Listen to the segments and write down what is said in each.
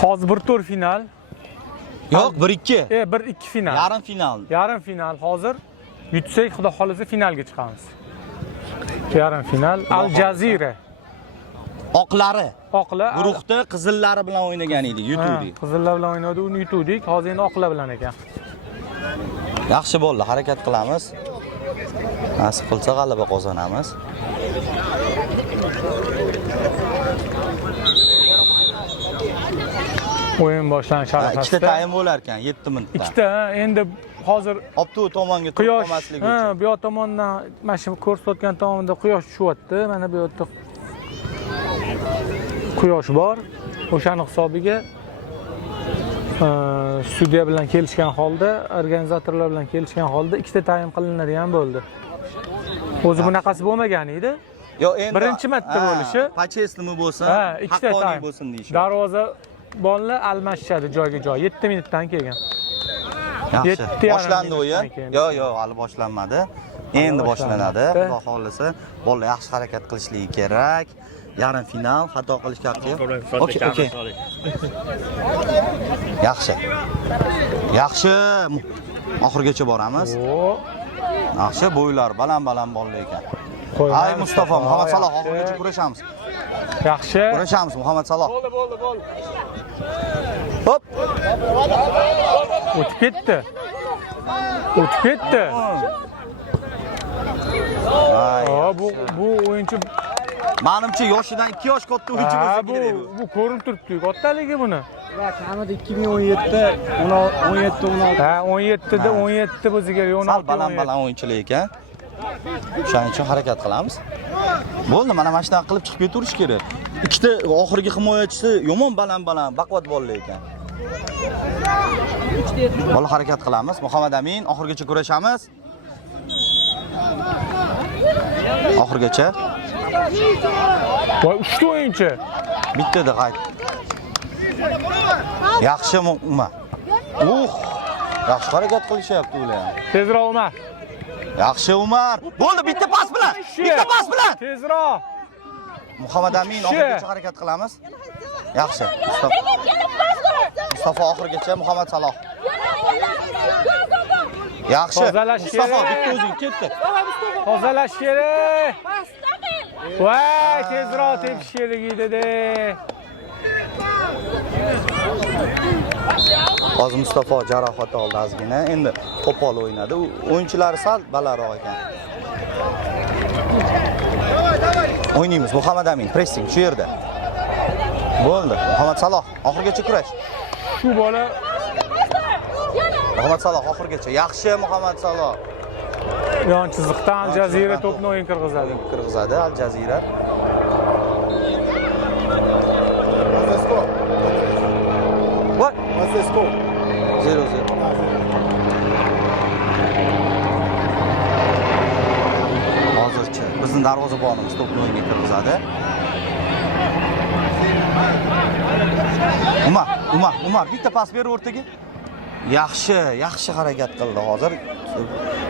Hozir bir tur final. Yo'q, 1-2. 1-2 final. Yarim final. Yarim final. Hozir yutsak, xudo xolasa finalga chiqamiz. Yarim final Al Jazeera. Oqlari. Oqlar Guruhda qizillari bilan o'ynagan edik, yutuvdik. Qizillar bilan o'ynadik, uni yutuvdik. Hozir endi oqlar bilan ekan. Yaxshi bo'ldi, harakat qilamiz. Nasib qilsa g'alaba qozonamiz. O'yin boshlanish arafasida. Ikkita taym bo'lar ekan, 7 minutda. Ikkita, endi hozir Optu tomonga to'p quyosh, olmasligi uchun. bu yoq tomondan mana shu ko'rsatgan tomonda quyosh tushyapti. Mana bu yerda quyosh bor. O'shaning hisobiga studiya bilan kelishgan holda, organizatorlar bilan kelishgan holda ikkita taym qilinadigan bo'ldi. O'zi bunaqasi bo'lmagan edi. Yo, endi birinchi marta bo'lishi. Pachesnimi bo'lsin, ikkita taym bo'lsin deyishdi. Darvoza bolalar almashishadi joyga-joy. 7 minutdan kelgan. Yaxshi. Boshlandi o'yin. Yo'q, hali boshlanmadi. Endi boshlanadi. Xudo xolisa, bolalar yaxshi harakat qilishligi kerak. Yarim final, xato qilishga haqqi yo'q. Okey. Yaxshi. Yaxshi. Oxirgacha boramiz. Yaxshi, bo'ylar baland-baland bolalar ekan. Ay Mustafa, Muhammad Saloh oxirgacha kurashamiz. Yaxshi. Kurashamiz Muhammad Saloh. Bo'ldi. Hop. O'tib ketdi. Bu o'yinchi menimcha yoshidan 2 yosh katta o'yinchi bo'lsa kerak bu ko'rinib turibdi. Kattaligi buni. Kamida 2017, 16. Ha, 17 bo'lsa kerak. 16 baland o'yinchilar ekan. Shuning uchun harakat qilamiz. Bo'ldi, mana shunaqa qilib chiqib ketirish kerak. Ikkita oxirgi himoyachisi yomon baland, baquvvat bolalar ekan. Bola harakat qilamiz. Muhammad Amin oxirgacha kurashamiz. Oxirgacha. Voy, 3 ta o'yinchi. Bittada qayt. Yaxshi Umar. Yaxshi harakat qilishyapti ular. Tezroq Umar. Yaxshi Umar. Bo'ldi, bitta pas bilan. Tezroq. Muhammad Amin oxirgacha harakat qilamiz. Yaxshi. Mustafa oxirgacha Muhammad Saloh. Yaxshi. Mustafa bitta o'zing ketdi. Tozalash kerak. Voy, tezroq tepish kerak edi. Hozir Mustafa jarohat oldi ozgina. Endi qo'pol o'ynadi. O'yinchilari sal balandroq ekan. O'ynaymiz. Muhammad Amin pressing shu yerda. Bo'ldi. Muhammad Saloh oxirgacha kurash. Shu bola Muhammad Saloh oxirgacha. Yaxshi Muhammad Saloh. yon chiziqdan Al Jazeera to'pni o'yin kirgizadi. Al Jazeera. What? What's the score? 0-0. Hozircha bizning darvozabonimiz to'pni o'yinga kirgizadi. Umar bitta pas ber o'rtaga. Yaxshi harakat qildi hozir.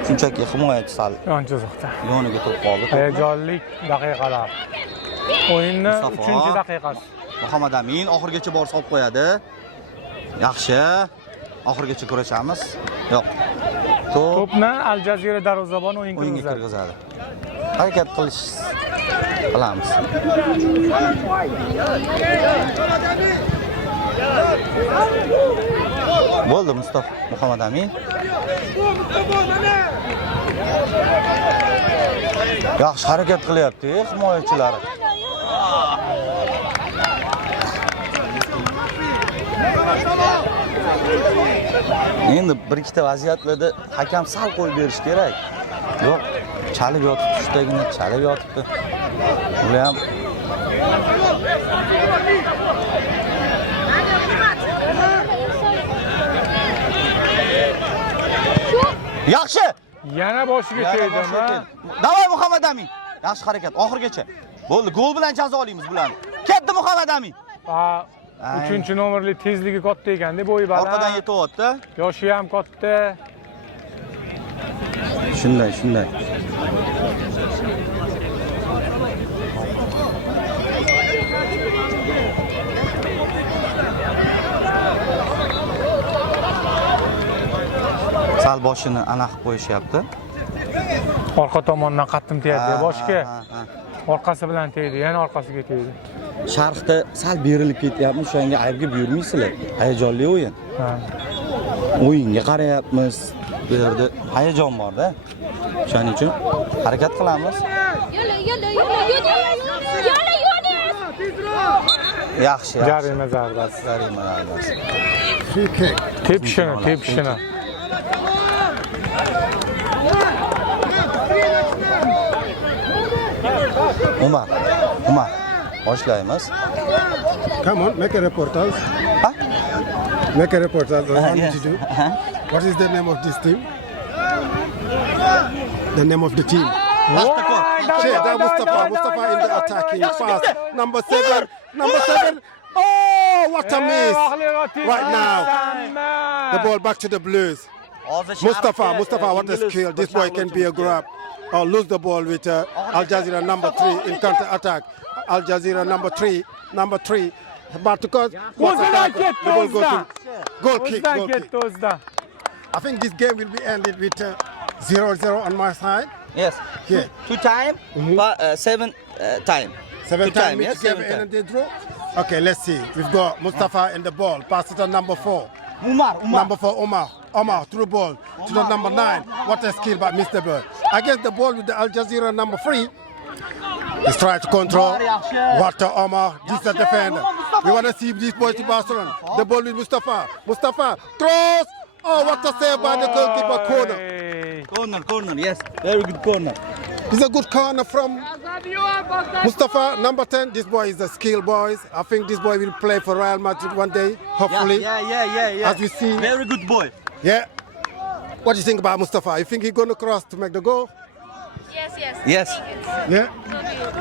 Shunchaki himoyachi sal yon chiziqda. Yoniga to'p qoldi. Hayajonli daqiqalar. O'yinning 3-daqiqasi. Muhammad Amin oxirgacha bor solib qo'yadi. Yaxshi. Oxirgacha kurashamiz. Yo'q. To'pni Al Jazeera darvozaboni o'yinga kirgizadi. Harakat qilamiz. Bo'ldi Mustafa Muhammad Amin. Yaxshi harakat qilyapti himoyachilari. Endi bir ikkita vaziyatlarda hakam sal qo'yib berish kerak. Yo'q, chalib yotibdi, tushdagina chalib yotibdi. Ular ham yaxshi. Yana boshiga tegdimi? Davay Muhammad Amin. Yaxshi harakat oxirgacha. Bo'ldi, gol bilan jazo olamiz bularni. Ketdi Muhammad Amin. 3-nomerli tezligi katta ekan-da, bo'yi baland. Orqadan yetyapti. Yoshi ham katta. Shunday. boshini aniq qilib qo'yishyapti. Orqa tomondan qattim tegdi boshga. Ha. Orqasi bilan tegdi, yana orqasiga tegdi. Sharhda sal berilib ketyapmiz, o'shanga aybga buyurmaysizlar. Hayajonli o'yin. Ha. O'yinga qarayapmiz. Bu yerda hayajon bor-da. Shuning uchun harakat qilamiz. Yaxshi. Jarima zarbasi. Jarima zarbasi. Tepishini. Umar. Boshlaymiz. Come on, make a reportage. Huh? Make a reportage. What Yes. did you do? What is the name of this team? The name of the team. Mustafa in the attacking pass. Number 7. Oh, what a miss! Right now, the ball back to the Blues. Mustafa, what a skill! This boy can be a grab. Or lose the ball with Al Jazeera number 3 in counter attack. Al Jazeera number 3. But because what attack, the ball goes to goal kick. I think this game will be ended with 0-0 on my side. Yes. Yeah. 2 time, but 7 time. 7 times yes, each game 7 and they draw. Okay, let's see. We've got Mustafa in the ball. Pass it to number 4. Umar. Number 4, Omar through ball to the number 9. What a skill by Mr. Bird. Against the ball with the Al Jazeera number 3. He's trying to control. What a Omar. This is the defender. We want to see this boy to Barcelona. The ball with Mustafa. Mustafa cross. Oh, what a save by the goalkeeper corner. Corner. Yes, very good corner. It's a good corner from Mustafa, number 10. This boy is a skill boy. I think this boy will play for Real Madrid one day, hopefully. Yeah. As we see. Very good boy. Yeah. What do you think about Mustafa? You think he's going to cross to make the goal? Yes. Yeah.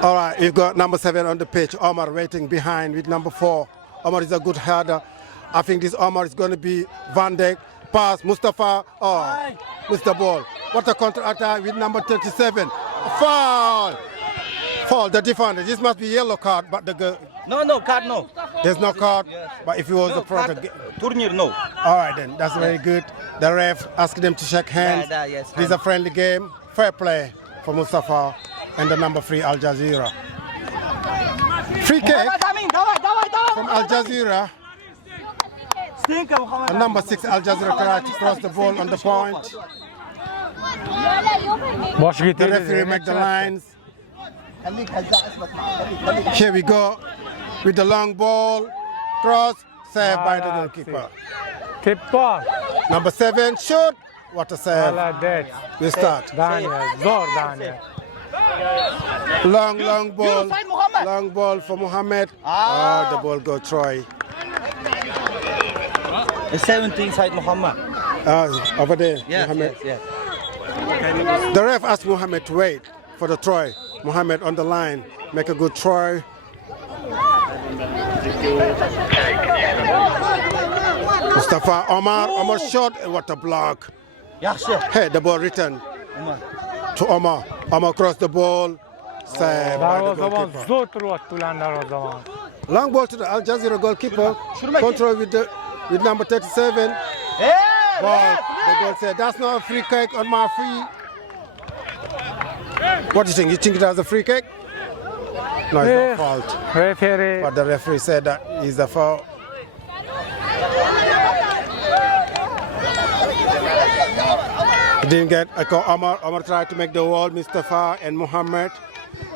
All right, we've got number 7 on the pitch. Omar waiting behind with number 4. Omar is a good header. I think this Omar is going to be Van Dijk. Pass, Mustafa. Oh, missed the ball. What a counter attack with number 37. Foul, the defender. This must be yellow card, but the girl. No, card no. There's no card, but if he was the front. Tournier no. All right then, that's very good. The ref asked them to shake hands. Yes. This is a friendly game. Fair play for Mustafa and the number 3 Al Jazeera. Free kick from Al Jazeera. And number 6 Al Jazeera tried to cross the ball on the point. The referee make the lines. Here we go with the long ball. Cross, saved by the goalkeeper. Tip ball. Number 7, shoot. What a save. We start. Daniel. Long ball. Long ball for Mohammed. Oh, the ball go Troy. The 17 side Muhammad. Over there, Yes. Mohammed. The ref asked Mohammed to wait for the try. Mohammed on the line, make a good try. Mustafa, Omar shot. What a block. Hey, the ball returned to Omar. Omar crossed the ball. Saved by the goalkeeper. Long ball to the Al Jazeera goalkeeper. Control with number 37. But the goal said, that's not a free kick on my free. What do you think? You think it was a free kick? No, it's not fault. Referee. But the referee said that is a foul. He didn't get a call. Omar tried to make the wall, Mustafa and Mohammed.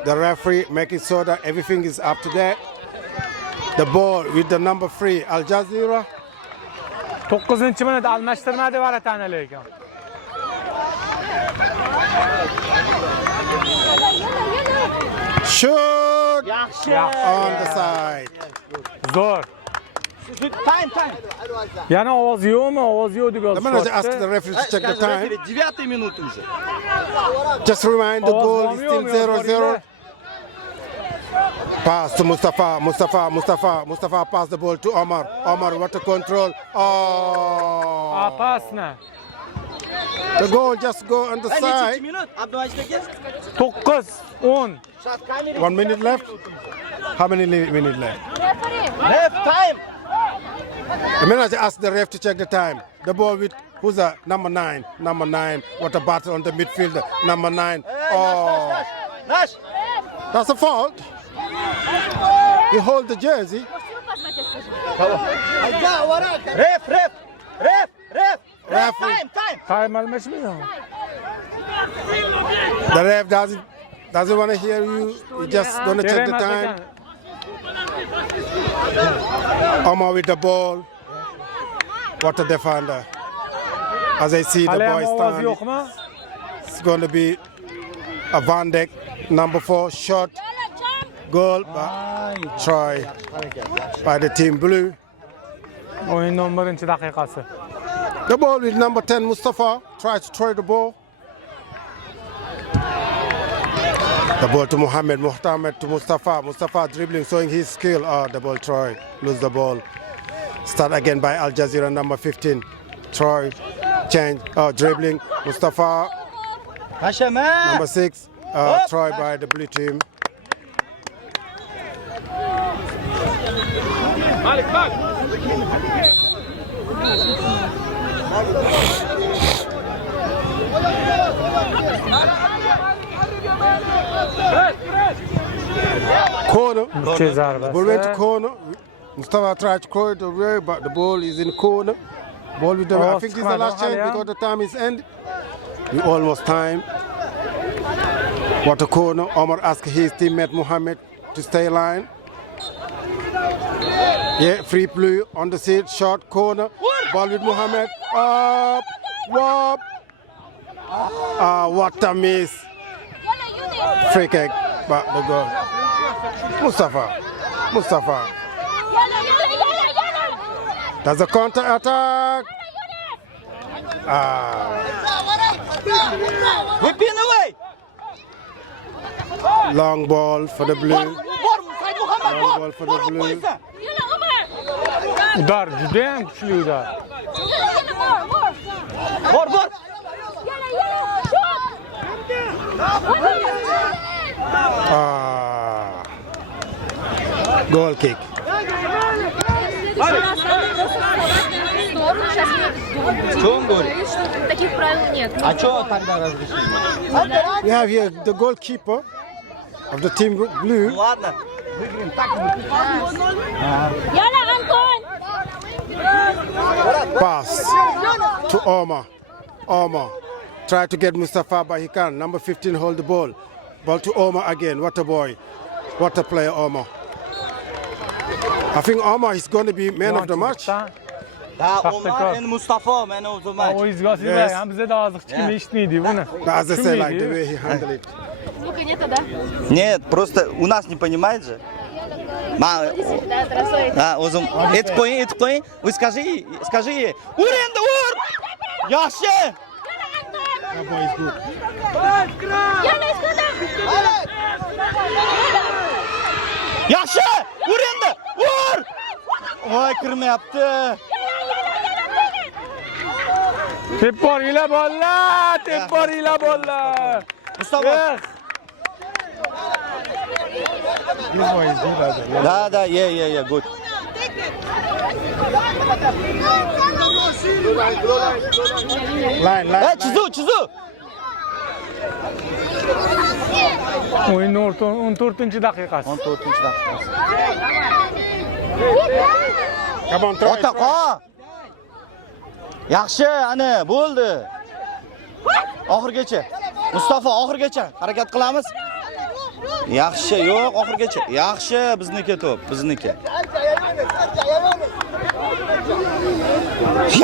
The referee making sure that everything is up to date. The ball with the number 3, Al Jazeera. 9-minut almashtirmadi varatani lekin. Shoot on the side. Zo'r. Time. Yana ovoz yo'qmi? Ovoz yo'q deb The manager asked the referee to check the time. 9 minut уже. Just remind the goal is still 0-0. Pass to Mustafa. Mustafa pass the ball to Omar. Omar, what a control. Oh. Pasna. The goal just go on the side. 9, 10. 1 minute left. How many minutes left? Left time. The manager asked the ref to check the time. The ball with who's that? Number 9. Number 9. What a battle on the midfielder. Number 9. Oh, Nash. that's a fault. He hold the jersey. Ref. Referee. Time. Time almashmidi. The ref doesn't want to hear you. He just gonna check the time. Omar with the ball. What a defender. As I see the boys stand, it's going to be a Van Dijk, number 4, shot, goal, try by the team blue. O'yinning 1 daqiqasi. The ball with number 10, Mustafa, tries to throw the ball. The ball to Mohammed to Mustafa. Mustafa dribbling, showing his skill. The ball, Troy, lose the ball. Start again by Al Jazeera, number 15. Troy, change, dribbling. Mustafa, number 6. Troy by the blue team. Corner. Ball went to corner. Mustafa tried to throw it away, but the ball is in the corner. Ball with the I think this is the last chance because the time is end. We almost time. What a corner. Omar asked his teammate Mohammed to stay line. Yeah, free blue on the seat, short corner. Ball with Mohammed. Up, wop. What a miss. Free kick, but the goal. Mustafa. That's a counter attack. Whipping away. Long ball for the blue. Long ball for the blue. Udar, juda ham kuchli udar. Bor. Goal kick. Таких правил нет. А что тогда разрешили? We have here the goalkeeper of the team blue. Ладно. Pass to Omar. Try to get Mustafa, but he can't. Number 15 hold the ball. Ball to Omar again. What a boy. What a player, Omar. I think Omar is going to be man of the match. Omar and Mustafa man of the match. O'yizgosida ham bizda hozircha kim eshitmaydi buni. As I say, like the way he handled it. Звука нету, да? Нет, просто у нас не понимает же. O'zim aytib qo'ying. Вы скажи. Ur endi, ur! Yaxshi! That boy is good. Yaxshi! Ur endi! Ur! Voy, kirmayapti. Tepporinglar bolalar. Mustafa. This boy is good as well. Da, yeah, good. Line. Chizu. O'yinning 14-daqiqasi. 14-daqiqasi. Come on, try. Ota, yaxshi, ana, bo'ldi. Oxirgacha. Mustafa, oxirgacha harakat qilamiz. Yaxshi, yo'q, oxirgacha. Yaxshi, bizniki to'p, bizniki.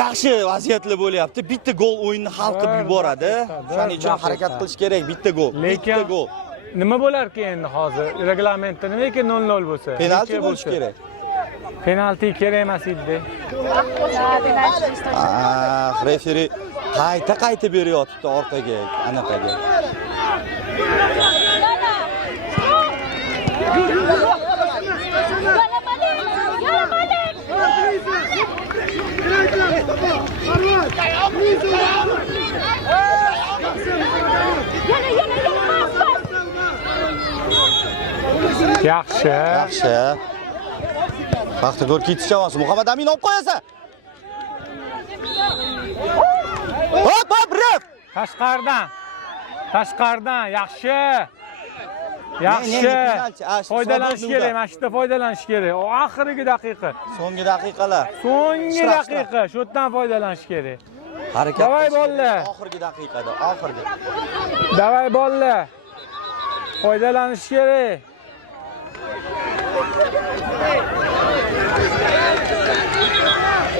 Yaxshi vaziyatlar bo'lyapti. Bitta gol o'yinni hal qilib yuboradi. Shuning uchun harakat qilish kerak, bitta gol. Lekin nima bo'lar endi hozir? Reglamentda nima ekan 0-0 bo'lsa? Penalti bo'lishi kerak. Penalti kerak emas edi. Referi qayta beryapti orqaga, anaqaga. Yaxshi. Vaqti ko'r ketish javonsi. Muhammad Amin olib qo'yasan. Hop, hop, rif. Tashqaridan, yaxshi. Yaxshi. Foydalanish kerak, mana shu yerda foydalanish kerak. Oxirgi daqiqa. So'nggi daqiqalar. So'nggi daqiqa, shu yerdan foydalanish kerak. Harakat. Davay bolalar. Oxirgi daqiqada, oxirgi. Davay bolalar. Foydalanish kerak.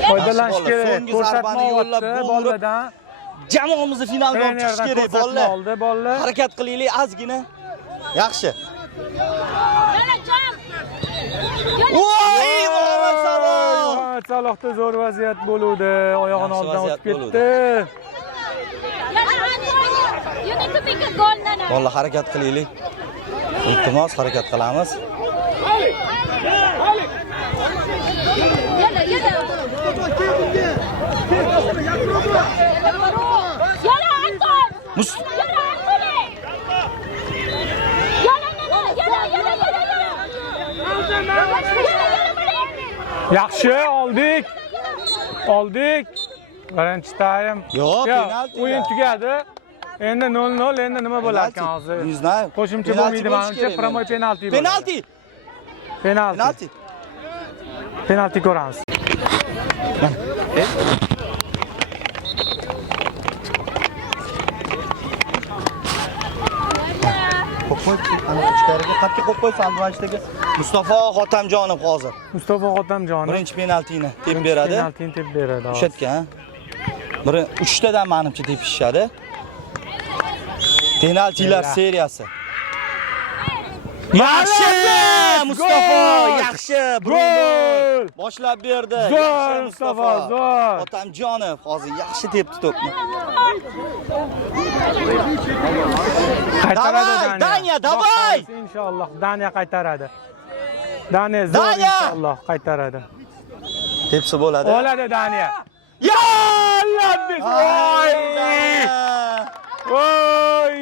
Foydalanish kerak. So'nggi zarbani yo'llab boladan jamoamizni finalga olib chiqish kerak bolalar. Harakat qilaylik ozgina. Yaxshi. Voy, Muhammad Saloh. Muhammad Salohda zo'r vaziyat bo'ldi. Oyog'ini oldidan o'tib ketdi. Bolalar harakat qilaylik. Iltimos harakat qilamiz. Yaxshi, oldik. Birinchi taym. Yo'q, penalti. O'yin tugadi. Endi 0-0, endi nima bo'lar ekan hozir? Qo'shimcha bo'lmaydi menimcha, promoy penalti bo'ladi. Penalti ko'ramiz. Ichkariga qatga qo'yib qo'ysan, duvanchdagi Mustafa Xotamjonov hozir. Mustafa Xotamjonov Birinchi penaltini tepib beradi. Penaltini tepib beradi. O'shatga, ha? Biri 3 tadan menimcha tepishadi. Penaltilar seriyasi. Yaxshi! Mustafa, yaxshi! Gol! Boshlab berdi. Zo'r Mustafa, zo'r. Xotamjonov hozir yaxshi tepdi to'pni. Qaytaradi Daniya, davay! Inshaalloh Daniya qaytaradi. Daniya zo'r inshaalloh qaytaradi. Tepsi bo'ladi. Oladi Daniya. Ya Alloh! Voy!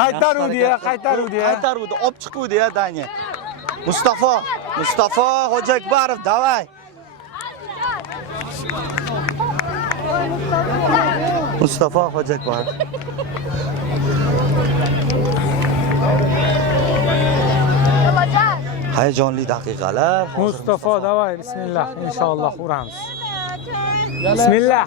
Qaytaruvdi, olib chiquvdi ya Daniya. Mustafa Xo'jakbarov, davay. Mustafa Xo'jakbarov. Hayajonli daqiqalar. Mustafa, davay, bismillah, inshaalloh uramiz. Bismillah.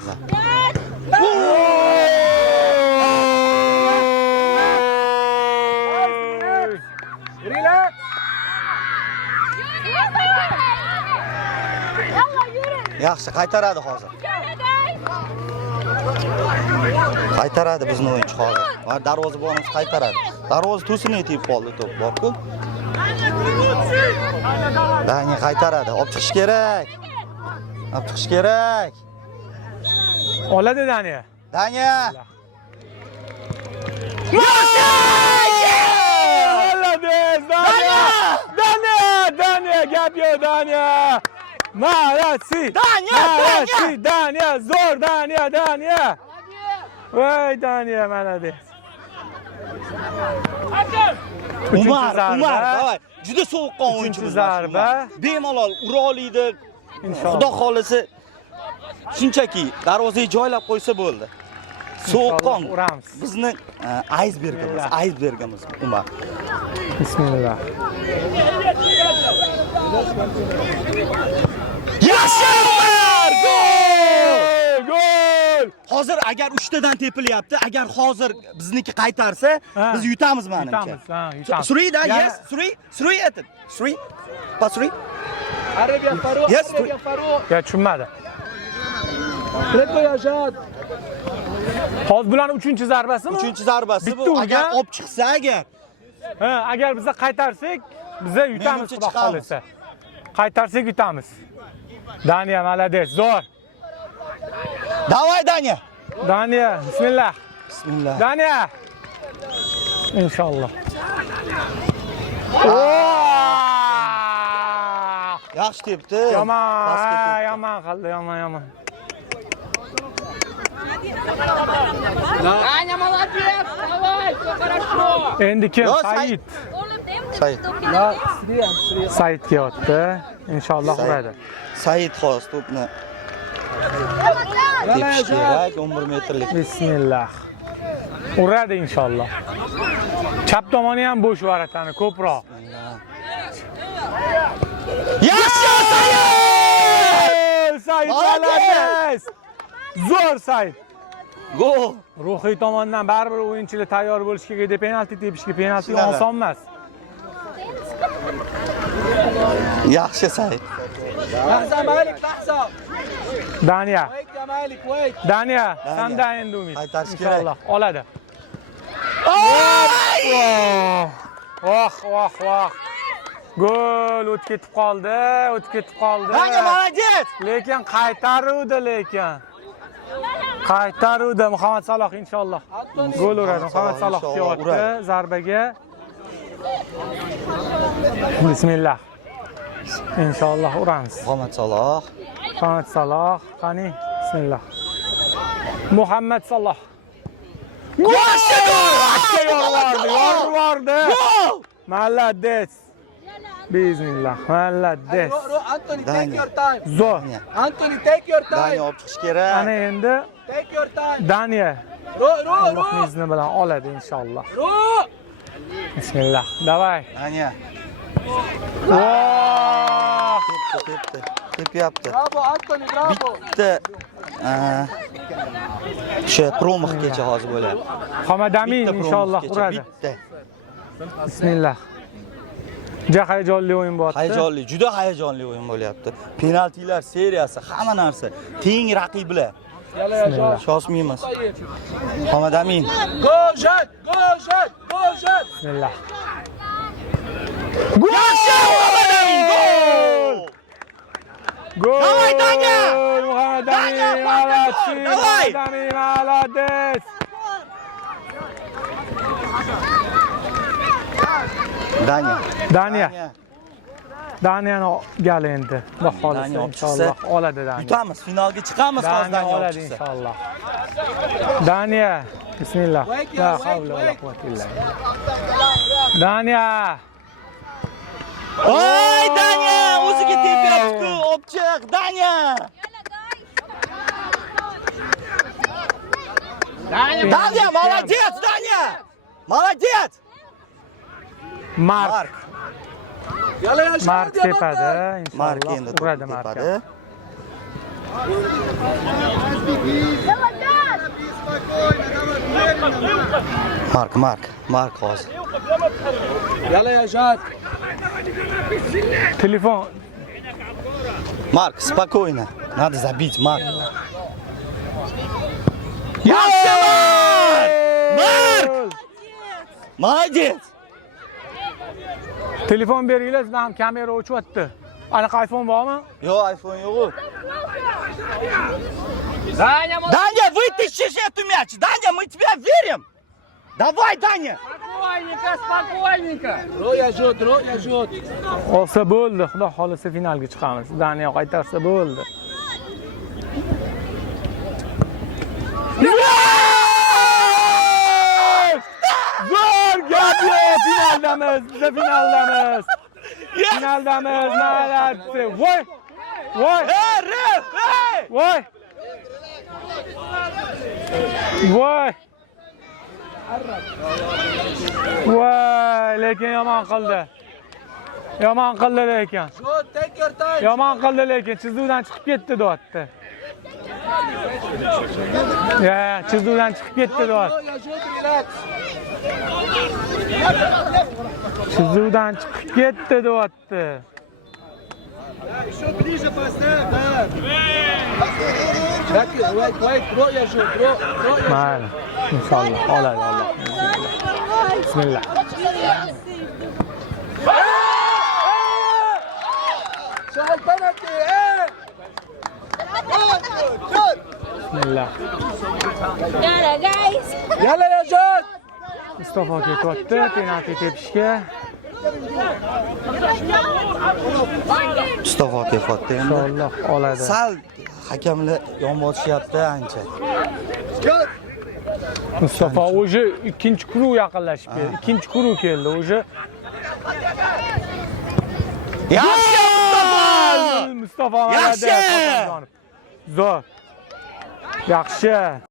Relax. Yaxshi, qaytaradi hozir. Qaytaradi bizni o'yinchi hozir. Va darvozabonimiz qaytaradi. Darvoza to'sini yetib qoldi to'p bor-ku. Daniya qaytaradi. Olib chiqish kerak. Oladi Daniya. Daniya. Daniya, gap yo'q Daniya. Молодцы! Daniya, zo'r Daniya. Voy Daniya, молодец. Umar, davay. Juda sovuqqon o'yinchi zarba. Bemalol ura oladi. Inshaalloh. Xudo xolisi shunchaki darvozaga joylab qo'ysa bo'ldi. Sovuqqon uramiz. Bizni aysbergimiz Umar. Bismillah. Yaxshi! Gol! Hozir agar 3 tadan tepilyapti, agar hozir bizniki qaytarsa, biz yutamiz menimcha. Yutamiz. 3 da, yes, 3 etin. 3. Pas 3. Arabiya Faruq, Yes, Arabiya Faruq. Ya tushunmadi. Rekko Yashad. Hozir bularning 3-zarbasimi? 3-zarbasi bu. Agar olib chiqsa agar. Agar biz qaytarsak, biz yutamiz xudo xolisa. Qaytarsak yutamiz. Daniya, молодец, zo'r. Davay Daniya. Daniya, bismillah. Daniya. Inshaalloh. Yaxshi tepdi. Yomon qildi, yomon. Аня, молодец! Давай, все хорошо! Endi kim? Said. Said kelyapti. Inshaalloh uradi. Said hozir to'pni Tepish kerak 11 metrlik. Bismillah. Uradi inshaalloh. Chap tomoni ham bo'sh varatani ko'proq. Yaxshi Said Malakas. Zo'r Said. Gol. Ruhiy tomondan baribir o'yinchilar tayyor bo'lish kerak deb penalti tepishga penalti oson emas. Yaxshi Said. لحظة مالك لحظة. Daniya. ويت يا مالك ويت. Daniya, sendan endi umid. Qaytarish kerak. Inshaalloh oladi. Voh. Gol o'tib ketib qoldi. Daniya молодец. Lekin qaytaruvdi Muhammad Saloh inshaalloh. Gol uradi. Muhammad Saloh kelyapti zarbaga. Bismillah. İnşallah uramiz. Muhammad Saloh. Qani. Bismillah. Muhammad Saloh. Yaxshi gol! Yorvardi. Gol! Молодец. Bismillah. Молодец. Anthony, take your time. Zo'r. Anthony, take your Daniya time. olib chiqish kerak. Ana endi Take your time. Daniya Allohning izni bilan oladi inshaalloh. Bismillah. Davay. Daniya. Voh! Tepyapti. Bravo Anthony, bravo. Bitta o'sha promixgacha hozir bo'lyapti. Hamadamin inshaalloh uradi. Bitta. Bismillah. Juda hayajonli o'yin bo'lyapti. Hayajonli, juda hayajonli o'yin bo'lyapti. Penaltilar seriyasi, hamma narsa teng raqiblar. Shoshmaymiz. Hamadamin. Go shot. Bismillah. Yaxshi Hamadamin gol! Gol! Davay, Daniya! Muhammadamin, Davay! Muhammadamin, молодец! Daniyani gali endi. Xudo xolisa Daniya olib inshaalloh oladi Daniya. Yutamiz, finalga chiqamiz hozir Daniya Daniya olib oladi chiqsa. inshaalloh. Daniya, bismillah. La havla va la quwwata illa billah. Daniya. Oy Daniya, o'ziga tepyapti-ku, olib chiq Daniya. Daniya, молодец, Daniya. Молодец. Mark Yalla ya Mark tepadi Mark inshaalloh. endi Uradi Mark. tepadi. Mark hozir. Yalla ya Jad. Telefon. Mark, спокойно. Надо забить, Mark. Yaxshi Mark! Молодец! Telefon beringlar, sizdan ham kamera o'chyapti. Anaqa iPhone bormi? Yo'q, iPhone yo'q. Даня, вытащишь эту мяч! Даня, мы тебя верим! Давай, Даня! Spokojnенько. Ro'ya Jod. Olsa bo'ldi. Xudo xolisa finalga chiqamiz. Daniya qaytarsa bo'ldi. Zo'r gap yo'q, finaldamiz. Biz finaldamiz. Finaldamiz, malatti. Voy! Ref! Voy! Voy, lekin yomon qildi. Lekin. Jod, take your time. Yomon qildi lekin chizuvdan chiqib ketdi deyapti. Chizuvdan chiqib ketdi deyapti. Ro'ya Jod, relax. Chizuvdan chiqib ketdi deyapti. Wait, Ro'ya Jod, Ro'ya. Mayli. Inshaalloh oladi Alloh. Bismillah. Shahal penalty. Bismillah. Yalla guys. Yalla ya Jod. Mustafa ketyapti penalti tepishga. Mustafa kelyapti endi. Inshaalloh oladi. Sal hakamlar yonbotishyapti ancha. Mustafa o'zi ikkinchi kuru yaqinlashib keldi. Ikkinchi kuru keldi o'zi. Yaxshi Mustafa! Mustafa Yaxshi! Zo'r. Yaxshi.